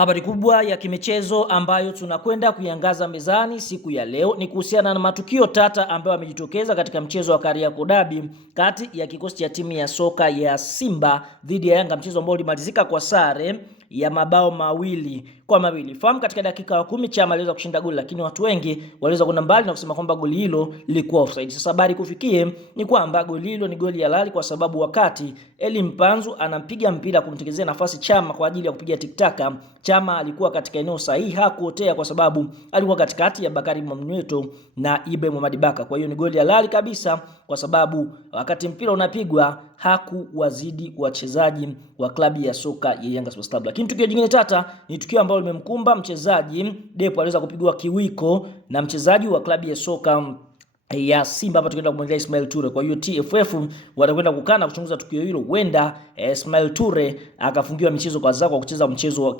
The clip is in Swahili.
Habari kubwa ya kimichezo ambayo tunakwenda kuiangaza mezani siku ya leo ni kuhusiana na matukio tata ambayo yamejitokeza katika mchezo wa Kariakoo Derby kati ya kikosi cha timu ya soka ya Simba dhidi ya Yanga, mchezo ambao ulimalizika kwa sare ya mabao 2-2. Fahamu katika dakika ya 10 Chama aliweza kushinda goli, lakini watu wengi waliweza kwenda mbali na kusema kwamba goli hilo lilikuwa offside. Sasa habari kufikie ni kwamba goli hilo ni goli halali, kwa sababu wakati Eli Mpanzu anampiga mpira kumtengenezea nafasi Chama kwa ajili ya kupiga tiktaka, Chama alikuwa katika eneo sahihi, hakuotea kwa sababu alikuwa katikati ya Bakari Mwamnyeto na Ibe Mohamed Baka. Kwa hiyo ni goli halali kabisa, kwa sababu wakati mpira unapigwa hakuwazidi wachezaji wa klabu ya soka ya Yanga Sports Club. Lakini tukio jingine tata ni tukio ambalo limemkumba mchezaji Depo, aliweza kupigwa kiwiko na mchezaji wa klabu ya soka ya Simba hapa, tukienda kumwangalia Ismail Ture. Kwa hiyo TFF watakwenda kukaa na kuchunguza tukio hilo, huenda Ismail Ture akafungiwa michezo kadhaa kwa kucheza mchezo wa